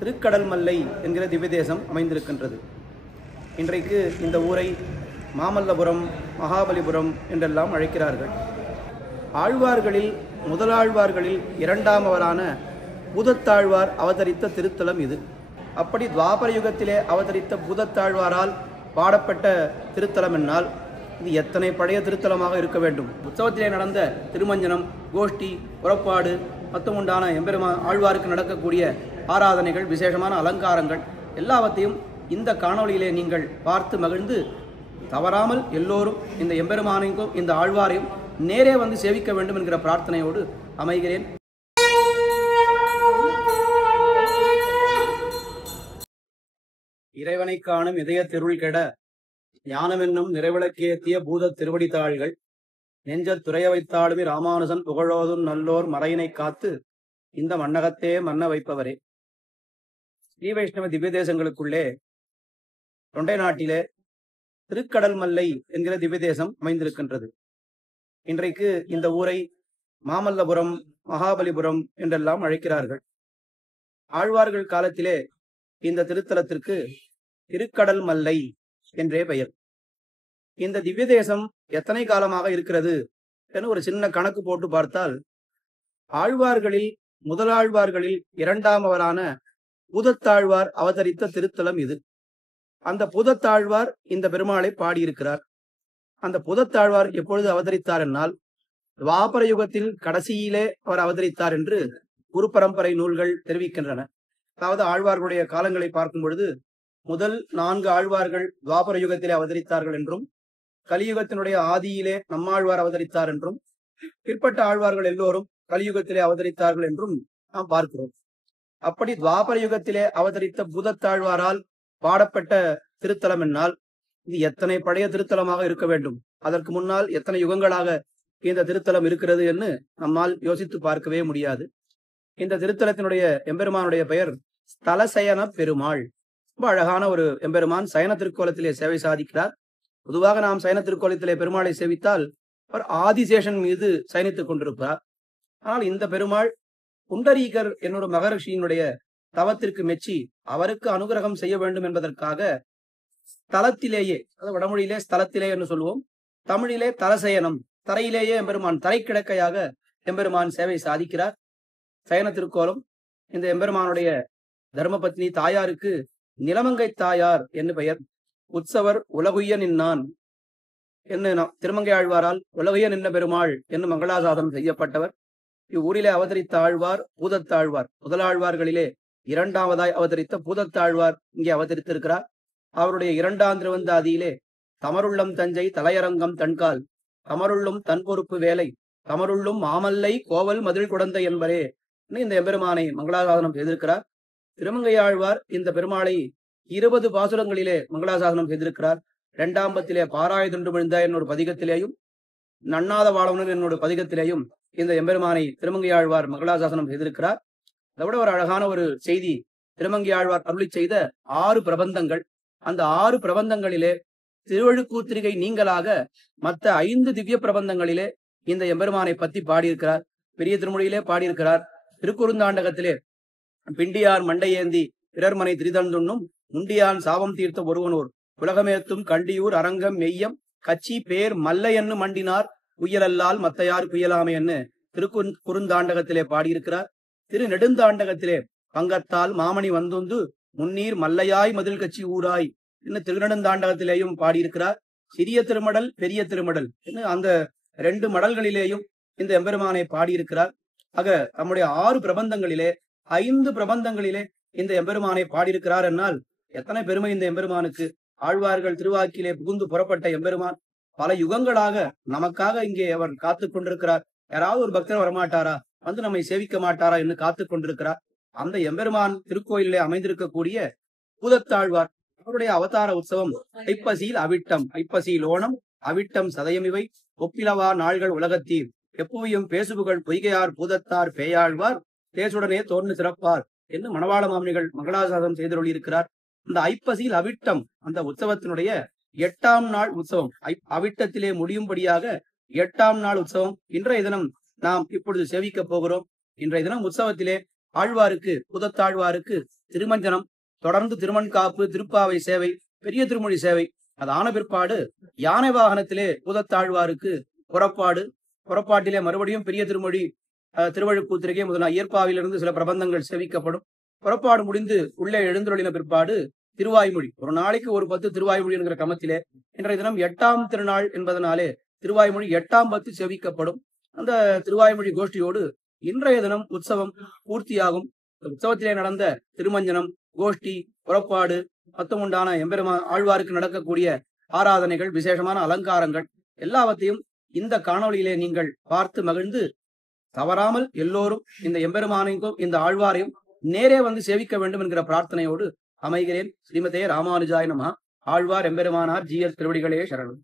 திருக்கடல் மல்லை என்கிற திவ்யதேசம் அமைந்திருக்கின்றது. இன்றைக்கு இந்த ஊரை மாமல்லபுரம், மகாபலிபுரம் என்றெல்லாம் அழைக்கிறார்கள். ஆழ்வார்களில் முதலாழ்வார்களில் இரண்டாமவரான பூதத்தாழ்வார் அவதரித்த திருத்தலம் இது. அப்படி துவாபர யுகத்திலே அவதரித்த பூதத்தாழ்வாரால் பாடப்பட்ட திருத்தலம் என்னால் இது எத்தனை பழைய திருத்தலமாக இருக்க வேண்டும். உற்சவத்திலே நடந்த திருமஞ்சனம், கோஷ்டி, புறப்பாடு மற்றும் உண்டான எம்பெருமான் ஆழ்வாருக்கு நடக்கக்கூடிய ஆராதனைகள், விசேஷமான அலங்காரங்கள் எல்லாவற்றையும் இந்த காணொளியிலே நீங்கள் பார்த்து மகிழ்ந்து தவறாமல் எல்லோரும் இந்த எம்பெருமானையும் இந்த ஆழ்வாரையும் நேரே வந்து சேவிக்க வேண்டும் என்கிற பிரார்த்தனையோடு அமைகிறேன். இறைவனை காணும் இதய திருள் கெட ஞானமென்னும் நிறைவிளக்கேத்திய பூத திருவடி தாள்கள் நெஞ்சத் துறைய வைத்தாளுமே ராமானுசன் புகழோதும் நல்லோர் மறையினை காத்து இந்த மன்னகத்தே மன்ன வைப்பவரே. ஸ்ரீ வைஷ்ணவ திவ்ய தேசங்களுக்குள்ளே தொண்டை நாட்டிலே திருக்கடல் மல்லை என்கிற திவ்ய தேசம் அமைந்திருக்கின்றது. இன்றைக்கு இந்த ஊரை மாமல்லபுரம், மகாபலிபுரம் என்றெல்லாம் அழைக்கிறார்கள். ஆழ்வார்கள் காலத்திலே இந்த திருத்தலத்திற்கு திருக்கடல் மல்லை என்றே பெயர். இந்த திவ்ய தேசம் எத்தனை காலமாக இருக்கிறது என ஒரு சின்ன கணக்கு போட்டு பார்த்தால், ஆழ்வார்களில் முதலாழ்வார்களில் இரண்டாமவரான பூதத்தாழ்வார் அவதரித்த திருத்தலம் இது. அந்த பூதத்தாழ்வார் இந்த பெருமாளை பாடியிருக்கிறார். அந்த பூதத்தாழ்வார் எப்பொழுது அவதரித்தார் என்னால் துவாபர யுகத்தில் கடைசியிலே அவர் அவதரித்தார் என்று குரு பரம்பரை நூல்கள் தெரிவிக்கின்றன. அதாவது ஆழ்வார்களுடைய காலங்களை பார்க்கும் பொழுது முதல் 4 ஆழ்வார்கள் துவாபர யுகத்திலே அவதரித்தார்கள் என்றும், கலியுகத்தினுடைய ஆதியிலே நம்மாழ்வார் அவதரித்தார் என்றும், பிற்பட்ட ஆழ்வார்கள் எல்லோரும் கலியுகத்திலே அவதரித்தார்கள் என்றும் நாம் பார்க்கிறோம். அப்படி துவாபர யுகத்திலே அவதரித்த பூதத்தாழ்வாரால் பாடப்பட்ட திருத்தலம் என்னால் இது எத்தனை பழைய திருத்தலமாக இருக்க வேண்டும். அதற்கு முன்னால் எத்தனை யுகங்களாக இந்த திருத்தலம் இருக்கிறது என்று நம்மால் யோசித்து பார்க்கவே முடியாது. இந்த திருத்தலத்தினுடைய எம்பெருமானுடைய பெயர் ஸ்தலசயன பெருமாள். ரொம்ப அழகான ஒரு எம்பெருமான் சயன திருக்கோலத்திலே சேவை சாதிக்கிறார். பொதுவாக நாம் சயன திருக்கோலத்திலே பெருமாளை சேவித்தால் அவர் ஆதிசேஷன் மீது சயனித்துக் கொண்டிருப்பார். ஆனால் இந்த பெருமாள் புண்டரீகர் என்னோட மகரிஷியினுடைய தவத்திற்கு மெச்சி அவருக்கு அனுகிரகம் செய்ய வேண்டும் என்பதற்காக ஸ்தலத்திலேயே, அதாவது வடமொழியிலே ஸ்தலத்திலே என்று சொல்லுவோம், தமிழிலே தலசயனம், தரையிலேயே எம்பெருமான் தரை கிடக்கையாக எம்பெருமான் சேவை சாதிக்கிறார். சயன திருக்கோலம். இந்த எம்பெருமானுடைய தர்மபத்னி தாயாருக்கு நிலமங்கை தாயார் என்று பெயர். உற்சவர் உலகுய்ய நின்னான் என்று திருமங்கை ஆழ்வாரால் உலகுய்ய நின்ன பெருமாள் என்று மங்களாசாசனம் செய்யப்பட்டவர். இவ்வூரிலே அவதரித்த ஆழ்வார் பூதத்தாழ்வார். முதலாழ்வார்களிலே இரண்டாவதாய் அவதரித்த பூதத்தாழ்வார் இங்கே அவதரித்திருக்கிறார். அவருடைய 2ஆம் திருவந்தாதியிலே தமருள்ளம் தஞ்சை தலையரங்கம் தன்கால் தமருள்ளும் தன் பொறுப்பு வேலை தமருள்ளும் மாமல்லை கோவல் மதில் குடந்தை என்பரே இந்த எம்பெருமானை மங்களாசாசனம் செய்திருக்கிறார். திருமங்கையாழ்வார் இந்த பெருமாளை 20 பாசுரங்களிலே மங்களாசாசனம் செய்திருக்கிறார். 2ஆம் பத்திலே பாராயுதொன்று விழுந்த என்னோட பதிகத்திலேயும், நன்னாத வாழவன் என்னோட பதிகத்திலேயும் இந்த எம்பெருமானை திருமங்கையாழ்வார் மங்களாசாசனம் செய்திருக்கிறார். அதை விட ஒரு அழகான ஒரு செய்தி, திருமங்கையாழ்வார் அருளி செய்த 6 பிரபந்தங்கள். அந்த 6 பிரபந்தங்களிலே திருவழுக்கூத்திரிகை நீங்களாக மற்ற 5 திவ்ய பிரபந்தங்களிலே இந்த எம்பெருமானை பத்தி பாடியிருக்கிறார். பெரிய திருமொழியிலே பாடியிருக்கிறார். திருக்குறுந்தாண்டகத்திலே பிண்டியார் மண்டையேந்தி பிறர்மனை திரிதந்துண்ணும் முண்டியான் சாபம் தீர்த்த ஒருவனோர் உலகமேத்தும் கண்டியூர் அரங்கம் மெய்யம் கச்சி பேர் மல்லை என்று மண்டினார் குயலல்லால் மத்தையார் குயலாமை என்று திருக்குறுந்தாண்டகத்திலே பாடியிருக்கிறார். திரு நெடுந்தாண்டகத்திலே பங்கத்தால் மாமணி வந்துந்து முன்னீர் மல்லையாய் மதில் கட்சி ஊராய் என்று திருநெடுந்தாண்டகத்திலேயும் பாடியிருக்கிறார். சிறிய திருமடல், பெரிய திருமடல் என்று அந்த 2 மடல்களிலேயும் இந்த எம்பெருமானை பாடியிருக்கிறார். ஆக நம்முடைய 6 பிரபந்தங்களிலே 5 பிரபந்தங்களிலே இந்த எம்பெருமானை பாடியிருக்கிறார் என்னால் எத்தனை பெருமை இந்த எம்பெருமானுக்கு. ஆழ்வார்கள் திருவாக்கிலே புகுந்து புறப்பட்ட எம்பெருமான் பல யுகங்களாக நமக்காக இங்கே அவர் காத்து கொண்டிருக்கிறார். யாராவது ஒரு பக்தர் வரமாட்டாரா, வந்து நம்மை சேவிக்க மாட்டாரா என்று காத்து கொண்டிருக்கிறார். அந்த எம்பெருமான் திருக்கோயிலே அமைந்திருக்கக்கூடிய பூதத்தாழ்வார் அவருடைய அவதார உற்சவம் ஐப்பசியில் அவிட்டம், ஐப்பசியில் ஓணம், அவிட்டம் சதயமிவை ஒப்பிலவா நாள்கள் உலகத்தீர் எப்போயும் பேசுபுகள் பொய்கையார் பூதத்தார் பேயாழ்வார் தேசுடனே தோன்று சிறப்பார் என்று மணவாள மாமனிகள் மங்களாசாசனம் செய்தொழி இருக்கிறார். இந்த ஐப்பசியில் அவிட்டம் அந்த உற்சவத்தினுடைய 8ஆம் நாள் உற்சவம். அவிட்டத்திலே முடியும்படியாக 8ஆம் நாள் உற்சவம். இன்றைய தினம் நாம் இப்பொழுது சேவிக்க போகிறோம். இன்றைய தினம் உற்சவத்திலே ஆழ்வாருக்கு பூதத்தாழ்வாருக்கு திருமஞ்சனம், தொடர்ந்து திருமண்காப்பு, திருப்பாவை சேவை, பெரிய திருமொழி சேவை. அது ஆன பிற்பாடு யானை வாகனத்திலே பூதத்தாழ்வாருக்கு புறப்பாட்டிலே மறுபடியும் பெரிய திருமொழி, திருவழுக்கூத்திரிகை முதலான இயற்பாவிலிருந்து சில பிரபந்தங்கள் சேவிக்கப்படும். புறப்பாடு முடிந்து உள்ளே எழுந்தருளின பிற்பாடு திருவாய்மொழி, ஒரு நாளைக்கு ஒரு 10 திருவாய்மொழி என்கிற கிரமத்திலே இன்றைய தினம் 8ஆம் திருநாள் என்பதனாலே திருவாய்மொழி 8ஆம் 10 சேவிக்கப்படும். அந்த திருவாய்மொழி கோஷ்டியோடு இன்றைய தினம் உற்சவம் பூர்த்தியாகும். உற்சவத்திலே நடந்த திருமஞ்சனம், கோஷ்டி, புறப்பாடு, மொத்தமுண்டான எம்பெருமான் ஆழ்வாருக்கு நடக்கக்கூடிய ஆராதனைகள், விசேஷமான அலங்காரங்கள் எல்லாவற்றையும் இந்த காணொளியிலே நீங்கள் பார்த்து மகிழ்ந்து தவறாமல் எல்லோரும் இந்த எம்பெருமானையும் இந்த ஆழ்வாரையும் நேரே வந்து சேவிக்க வேண்டும் என்கிற பிரார்த்தனையோடு அமைகிறேன். ஸ்ரீமதே ராமானுஜாய நமஹ. ஆழ்வார் எம்பெருமானார் ஜீயர் திருவடிகளே சரணம்.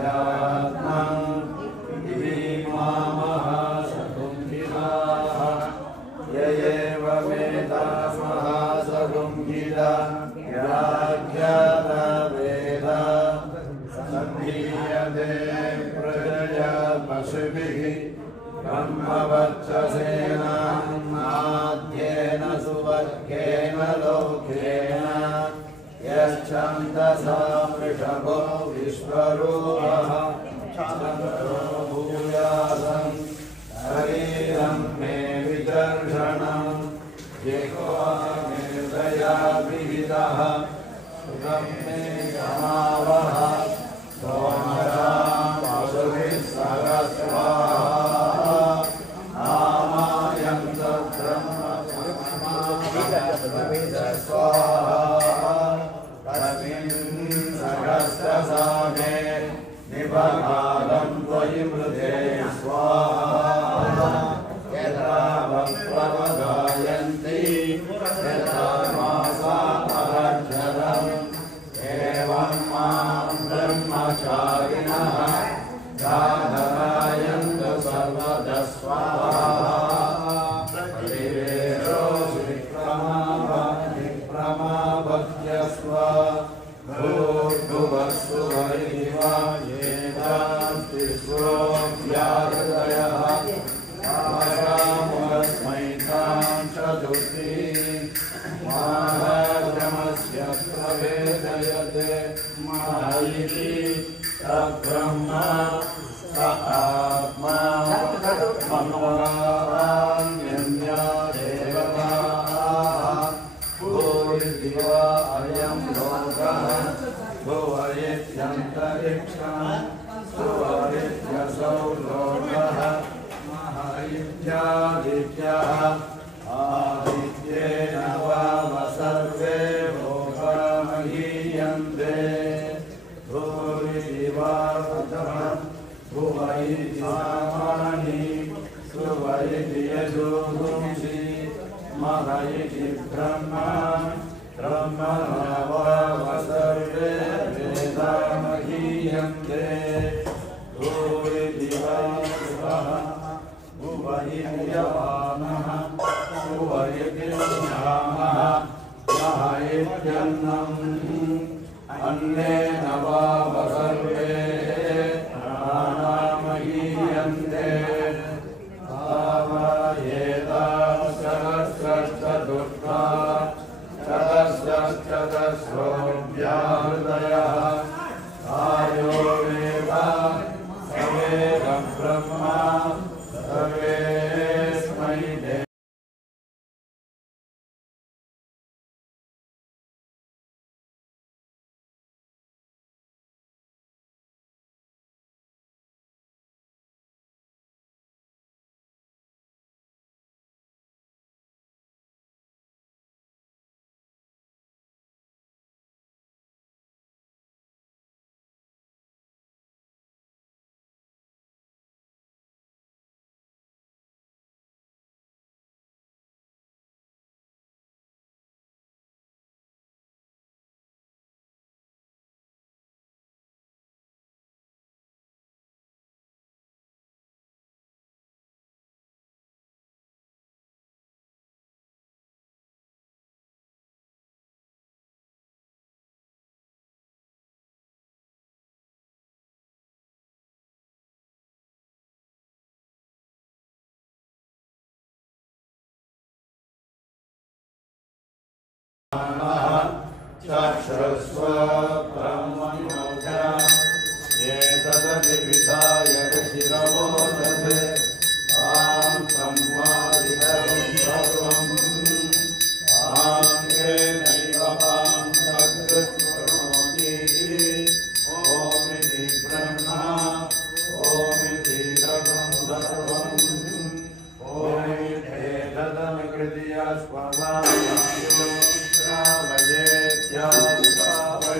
Santam, Divi Mama Sato ब्रह्मवर्चसेन नाद्येन सुवर्गेण Loken यश्छन्दसा वृषभो विश्वरूपः चन्द्रो भूयासम् शरीरं मे विदर्शनम् एको मे दया विहितः सुखं मे समावः सोमरां वसुभिः सह स्वाहा आमायन्त ब्रह्म स्वाहा तस्मिन् सहस्रसा मे निबधानं त्वयि मृधे स्वाहा यथा वक्प्रवगायन्ति यथा मासामरक्षरम् एवं मां ब्रह्मचारिणः धारयन्तु सर्वदा स्वाहा विप्रमाभ्यस्व भूर्भुवस्सु वैवा येनास्ति स्वोऽव्याहृदयः तासामुस्मै तां चतुर्थी महाब्रह्मस्य प्रवेदयते मायिति तद्ब्रह्म स आत्मा मनोरान्यन्या देवताः भूरिदिवा अयं लोकः भुवयत्यन्तरिक्षं सुवरित्यसौ लोकः महायुज्यादित्यः आदित्येन वाव सर्वे भोगामहीयन्ते भूरिदिवावतमं भुवयिति सामानि सुवयिति यजोगुंसि महयिति ब्रह्मा ब्रह्मणा वाव सर्वे वेदामहीयन्ते भूरिदिवावतमः भुवयित्यवामः भुवयितिर्यामः महयित्यन्नम् अन्नेन वाव सर्वे प्राणामहीयन्ते सहस्रश्चतुर्था चतस्रश्चतस्रोऽव्याहृदयः आयो वेद सवेद ब्रह्मा सर्वेस्मै देवाय चक्षुस्व ब्रह्मणोऽजा एतदभिधाय शिरवोदते तां संवादितं सर्वम् आङ्गेनैव पां तद्विष्णोति ओमिति ब्रह्मा ओमिति रघं सर्वम् ओमित्येतदनुकृत्य स्वभावयो श्रावयेत्यास्तावय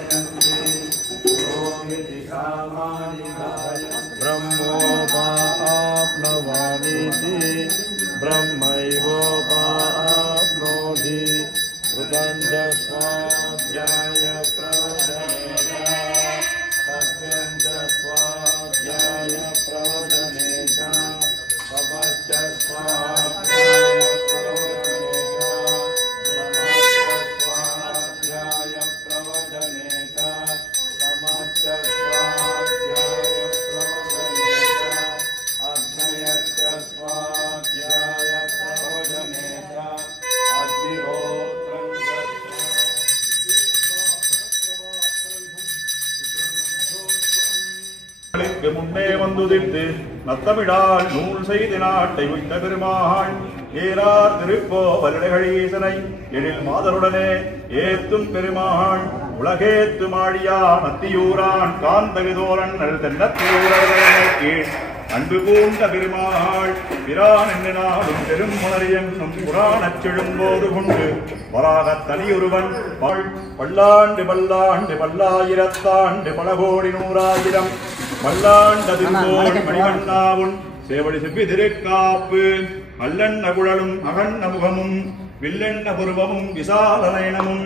முன்னே வந்துதித்து நத்தமிழால் நூல் செய்து நாட்டை உய்த்த பெருமாள் ஏறார் திருப்போ வருடகளீசனை எழில் மாதருடனே ஏத்தும் பெருமாள் உலகேத்து மாழியா நத்தியூரான் காந்தகிதோரன் தென்னத்தியூரே அன்பு பூண்ட பெருமாள் பிரான் என்னாலும் பெரும் முனரியன்னும் புராணச் செழும்போது கொண்டு வராகத் தனியொருவன் பல்லாண்டு பல்லாண்டு பல்லாயிரத்தாண்டு பல கோடி நூறாயிரம் பல்லாண்டதிர்கோள் மணிவண்ணாவுன் சேவடி செவ்வி திருக்காப்பு அல்லண்ண குழலும் அகண்ண முகமும் வில்லெண்ண புருவமும் விசாலநயனமும்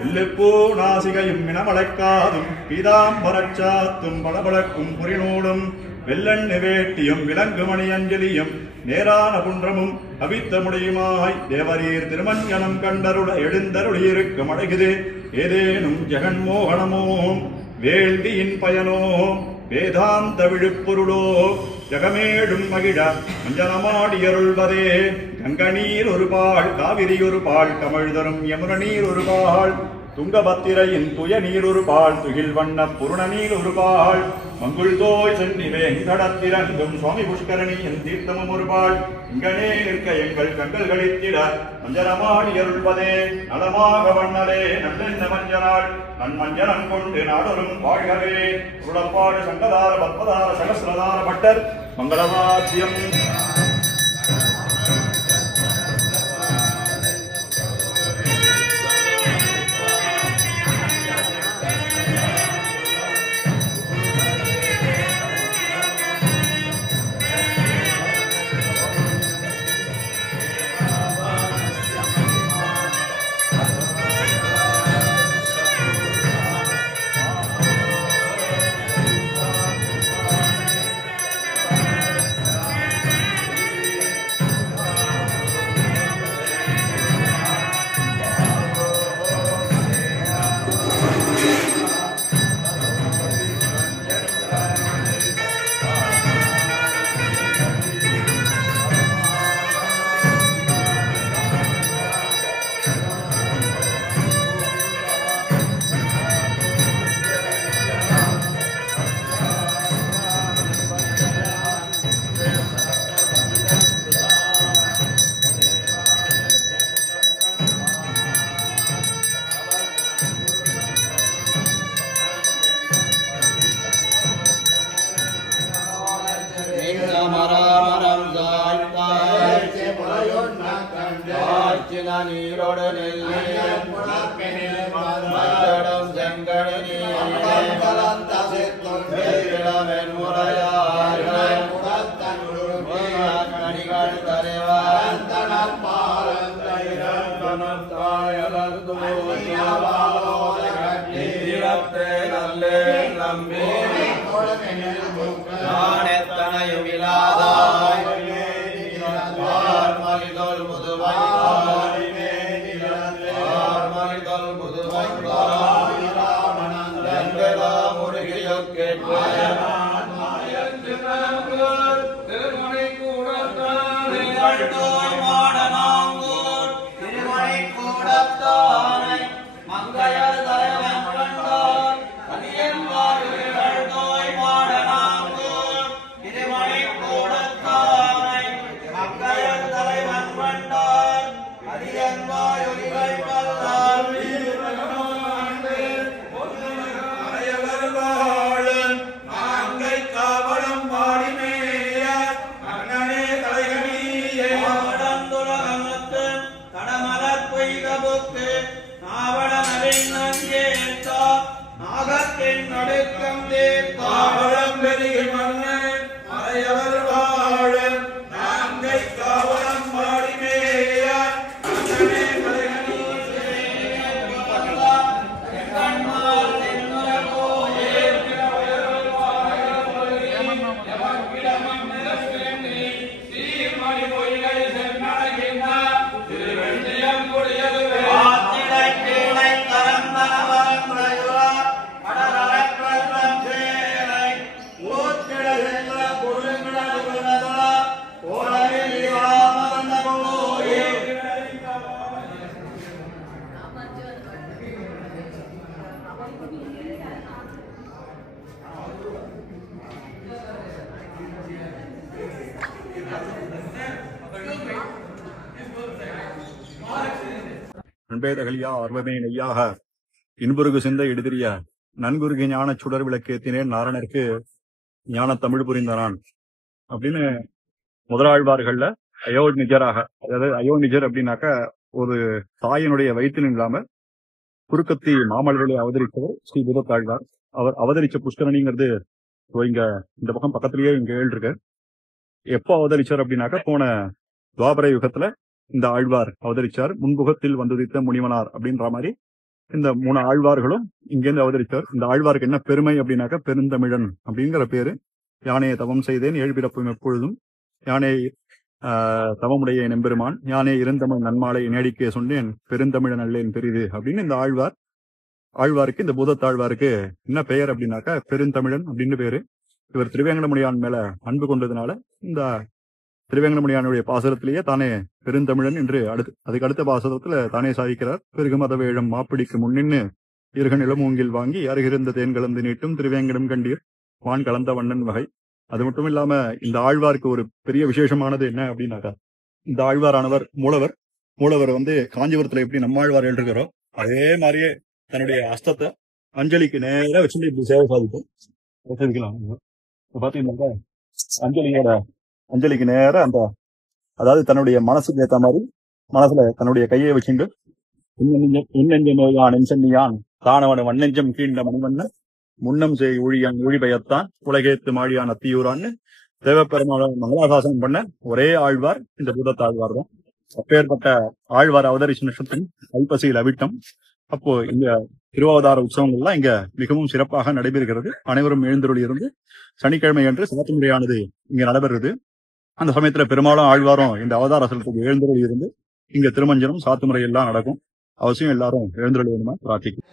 எல்லுப்பூ நாசிகையும் மினமழைக்காதும் பீதாம்பரச்சாத்தும் பளபளக்கும் புரிநூடும் வெள்ளண்ணு வேட்டியும் விலங்கு மணி அஞ்சலியும் நேரான குன்றமும் அவித்த முடியுமாய் தேவரீர் திருமஞ்சனம் கண்டருட எழுந்தருளியிருக்கும் அழகுது ஏதேனும் ஜெகன்மோகனமோ வேள்வியின் பயனோ வேதாந்த விழுப்பொருளோ ஜகமேடும் மகிழ மஞ்சனமாடியருள்வதே கங்க நீர் ஒரு பால் காவிரி ஒரு பால் கமழ் தரும் யமுன நீர் ஒரு பால் துங்கபத்திரையின் துய நீர் ஒரு பால் துகில் வண்ண புருண நீர் ஒரு பால் மங்குள் தோய் சென்னி வேங்கடத்திரங்கும் சுவாமி புஷ்கரணியின் தீர்த்தமும் ஒரு பால் இங்கனே நிற்க எங்கள் கண்கள் கழித்திட மஞ்சனமாடி அருள்வதே நலமாக வண்ணலே நல்லெண்ண மஞ்சனாள் நன்மஞ்சனம் கொண்டு நாடொரும் வாழ்கவே உருளப்பாடு சங்கதார பத்மதார சகசிரதார பட்டர் மங்களவாத்தியம் ஆத்திரை கீழை கரந்தனவன் முறையுற கடலரை அன்பேதகலியா ஆர்வமே நெய்யாக இன்புருகு சிந்த எடுதிரிய நன்குருகு ஞான சுடர் விளக்கேத்தினேன் நாரணருக்கு ஞான தமிழ் புரிந்தனான் அப்படின்னு முதலாழ்வார்கள்ல அயோநிஜராக, அதாவது அயோநிஜர் அப்படின்னாக்க ஒரு தாயினுடைய வயிற்றில் இல்லாம குறுக்கத்தி மாமல்லர்களை அவதரித்தவர் ஸ்ரீ பூதத்தாழ்வார். அவர் அவதரிச்ச புஷ்கரணிங்கிறது இங்க இந்த பக்கம் பக்கத்திலேயே இங்க இருக்கு. எப்போ அவதரிச்சார் அப்படின்னாக்க போன துவாபர யுகத்துல இந்த ஆழ்வார் அவதரிச்சார். முன்புகத்தில் வந்துதித்த முனிவனார் அப்படின்ற மாதிரி இந்த 3 ஆழ்வார்களும் இங்கேருந்து அவதரித்தார். இந்த ஆழ்வாருக்கு என்ன பெருமை அப்படின்னாக்க பெருந்தமிழன் அப்படிங்கிற பேரு. யானையை தவம் செய்தேன் ஏழ்பிறப்பும் எப்பொழுதும், யானை தவமுடைய நெம்பெருமான், யானே இருந்தமிழ் நன்மாலை நேடிக்கே சொன்னேன் பெருந்தமிழன் அல்லேன் பெரிது அப்படின்னு இந்த ஆழ்வாருக்கு இந்த பூதத்தாழ்வாருக்கு என்ன பெயர் அப்படின்னாக்கா பெருந்தமிழன் அப்படின்னு பேரு. இவர் திருவேங்கடமுடியான் மேல அன்பு கொண்டதுனால இந்த திருவேங்கடமுடியானுடைய பாசுரத்திலேயே தானே பெருந்தமிழன் என்று அதுக்கு அடுத்த பாசுரத்துல தானே சாதிக்கிறார். பெருகுமத வேழம் மாப்பிடிக்கு முன்னின்னு இருக நிலமூங்கில் வாங்கி அருகிருந்த தேன் கலந்து நீட்டும் திருவேங்கடம் கண்டீர் வான் கலந்த வண்ணன் வகை. அது மட்டும் இல்லாம இந்த ஆழ்வாருக்கு ஒரு பெரிய விசேஷமானது என்ன அப்படின்னாக்கா, இந்த ஆழ்வாரானவர் மூலவர் காஞ்சிபுரத்துல எப்படி நம்மாழ்வார் எழுதுகிறோம் அதே மாதிரியே தன்னுடைய அஸ்தத்தை அஞ்சலிக்கு நேர வச்சுட்டு இப்படி சேவை சாதிக்கும். பாத்தீங்கன்னா அஞ்சலிக்கு நேர அதாவது தன்னுடைய மனசுக்கு ஏற்ற மாதிரி மனசுல தன்னுடைய கையை வச்சுட்டு இன்னெஞ்ச நோயான் நெஞ்சன்னியான் தானவன வண்ணெஞ்சம் கீண்ட மணிவண்ண முன்னம் செய் ஊழியான் ஊழி பெயர்த்தான் உலகேத்து மாழியான் அத்தியூரான்னு தேவப்பெருமாள் மங்களாசாசனம் பண்ண ஒரே ஆழ்வார் இந்த பூதத்தாழ்வார் தான். அப்பேற்பட்ட ஆழ்வார் அவதரிச்ச நட்சத்திரம் ஐப்பசியில் அவிட்டம். அப்போ இந்த திருவாவதார உற்சவங்கள்லாம் இங்க மிகவும் சிறப்பாக நடைபெறுகிறது. அனைவரும் எழுந்தருளி இருந்து சனிக்கிழமை அன்று சாத்துமுறையானது இங்க நடைபெறுகிறது. அந்த சமயத்துல பெரும்பாலும் ஆழ்வாரும் இந்த அவதார சலத்துக்கு எழுந்தருளி இருந்து இங்க திருமஞ்சனம் சாத்துமுறை எல்லாம் நடக்கும். அவசியம் எல்லாரும் எழுந்தருளி வேணுமா பிரார்த்திக்கும்.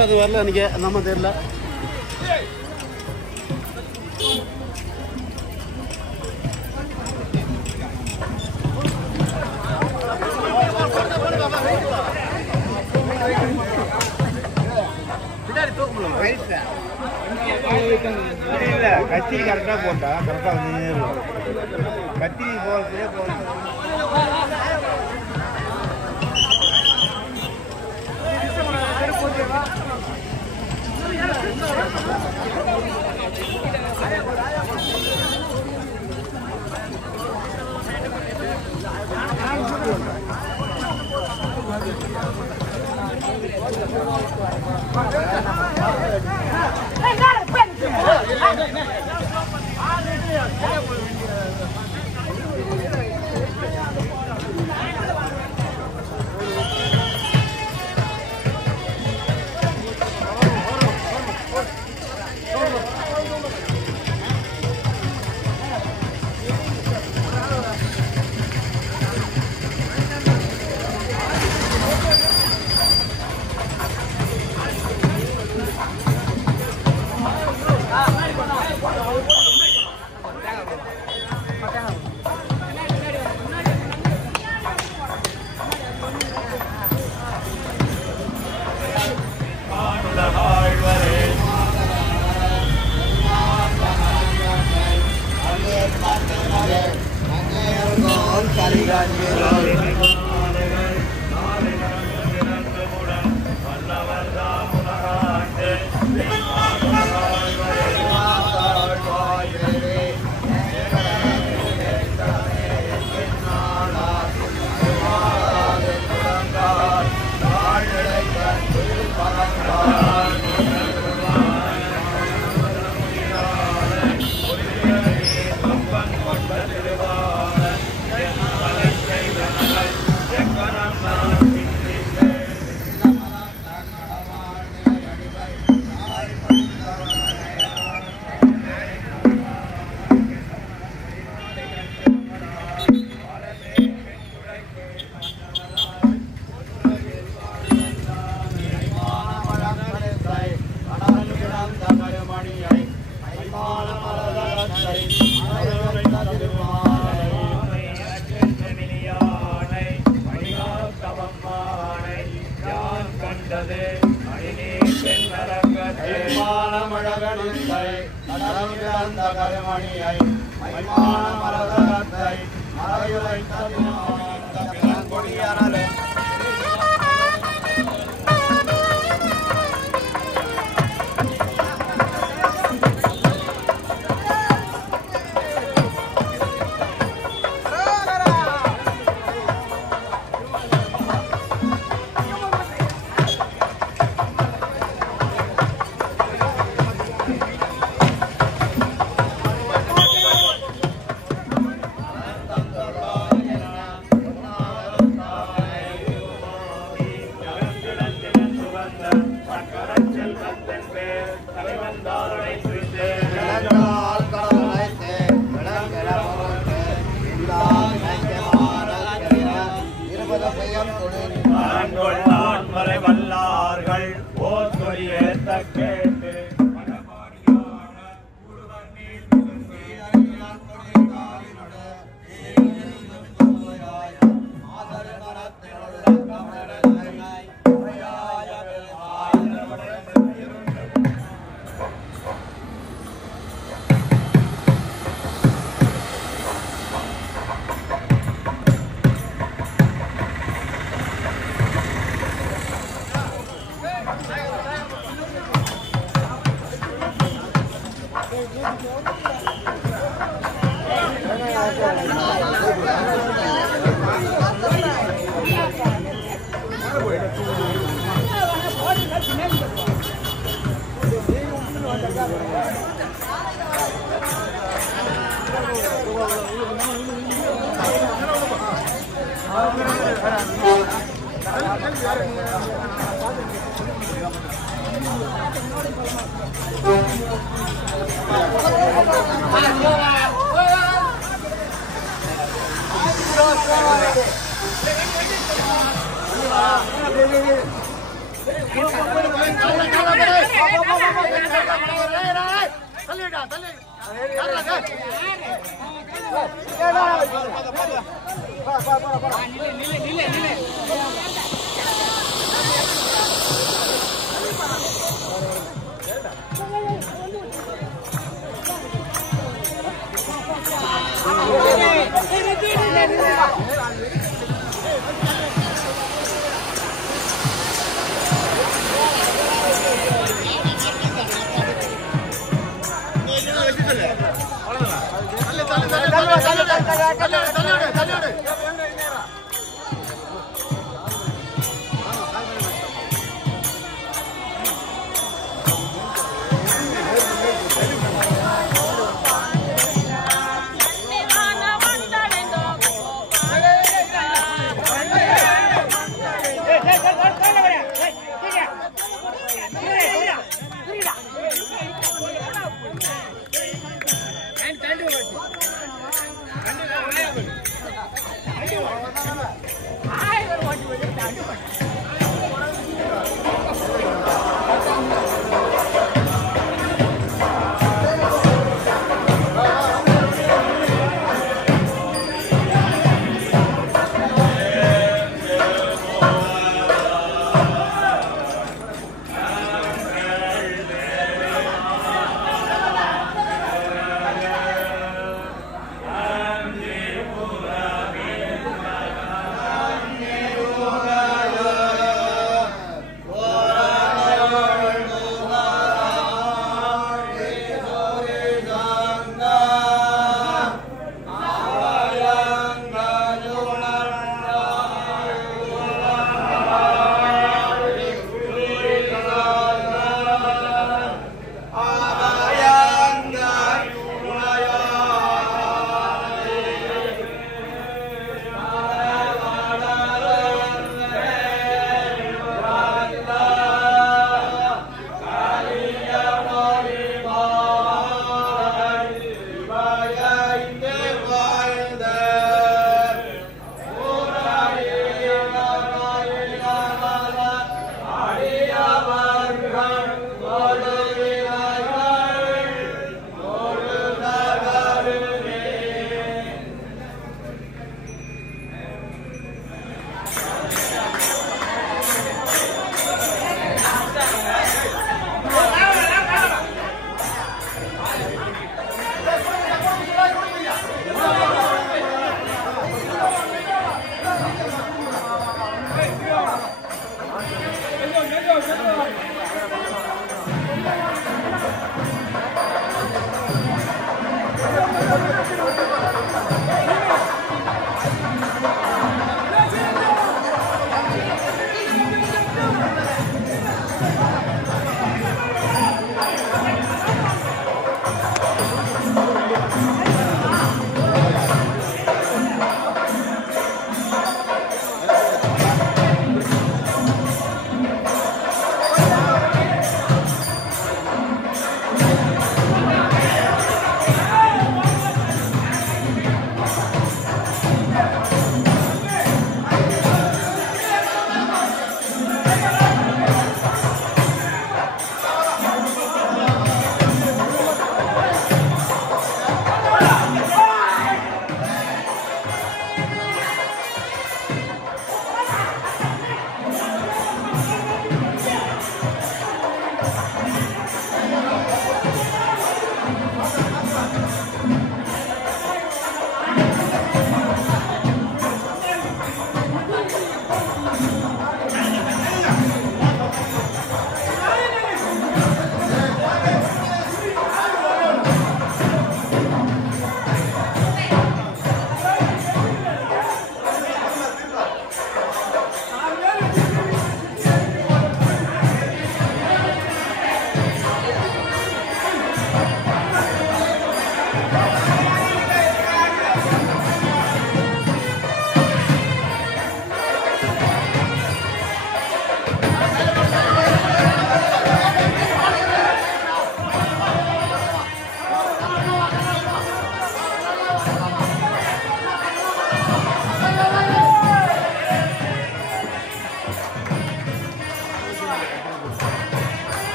அது வரல எனக்கு நம்ம தெரியல பின்னாடி தூக்க முடியல இல்ல கத்திரி கரெக்டா போட்டா கரெக்டா வந்து கத்திரி போறதே போறது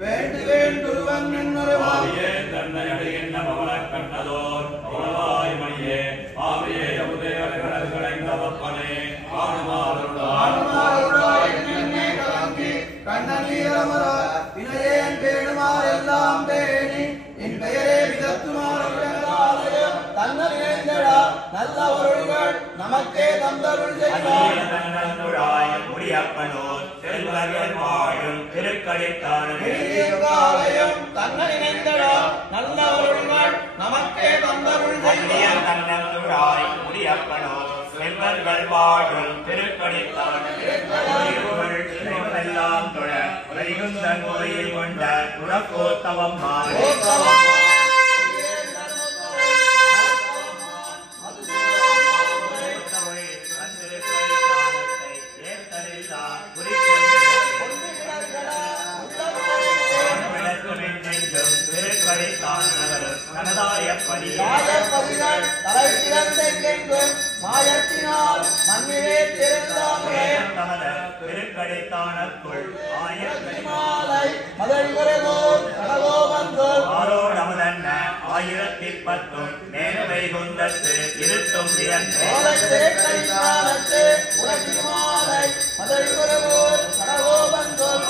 வேண்டு வேண்டுருவன் என்னொருவான் வினையேன் பேணுமாறெல்லாம் பேணி என் பெயரே விதத்துமாறலயம் தன்னல் இணைந்தடா நல்ல ஒருகள் நமக்கே தந்தருள் செய்வார் முடியப்பனோர் செல்வர்கள் வாழும் திருக்கடித்தாலயம் தன்னல் இணைந்தடா நல்ல ஒருகள் நமக்கே தந்தருள் செய்வார் தன்னந்துழாய் முடியப்பனோர் செல்வர்கள் வாழும் திருக்கடித்தாலெல்லாம் தொழ வைகுந்த கோயில் கொண்ட குலக்கோத்தவம் மாயத்தினால் மண்ணிலே திருக்கடைத்தானக்குள் மாலை மதழ்கிறதோ கடலோ வந்தோர் ஆரோடமுதன்ன 1010 நேர்வை குந்தத்து இருத்தும்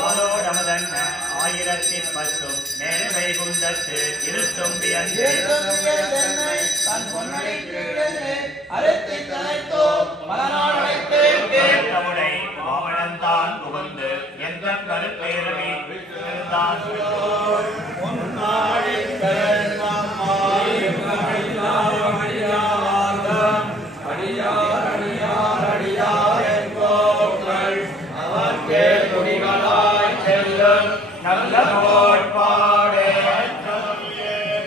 ஆரோடமுதன்ன 1010 நேர்வை குந்தத்து இருத்தும் தன் பொன்னை அரைத்து